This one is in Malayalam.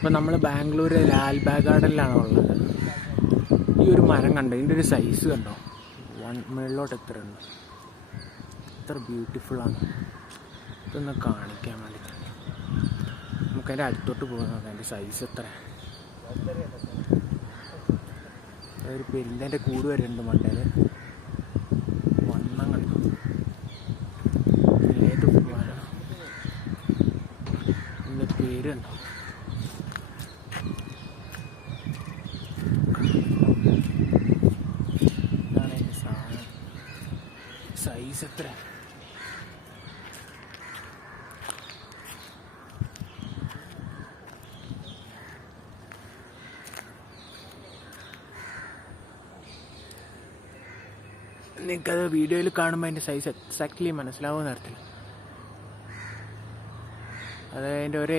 ഇപ്പം നമ്മൾ ബാംഗ്ലൂർ ലാൽബാഗ് ഗാർഡനിലാണ് ഉള്ളത്. ഈ ഒരു മരം കണ്ടോ, ഇതിൻ്റെ ഒരു സൈസ് കണ്ടോ, മുകളിലോട്ട് എത്ര ഉണ്ട്, എത്ര ബ്യൂട്ടിഫുള്ളാണ്. ഇതൊന്ന് കാണിക്കാൻ വേണ്ടി നമുക്കതിൻ്റെ അടുത്തോട്ട് പോകാൻ നോക്കാം. അതിൻ്റെ സൈസ് എത്ര. ഒരു പെരിന്തേൻ്റെ കൂട് വരെ ഉണ്ട് മണ്ടേൽ. വണ്ണം കണ്ടോ, ഏത് മരം, ഇതിൻ്റെ പേരുണ്ടോ. ഇതാണ് അതിൻ്റെ സാധനം. സൈസ് എത്ര. നിങ്ങൾക്കത് വീഡിയോയിൽ കാണുമ്പോൾ അതിൻ്റെ സൈസ് എക്സാക്ട്ലി മനസ്സിലാവുന്ന തരത്തിൽ. അത് അതിൻ്റെ ഒരു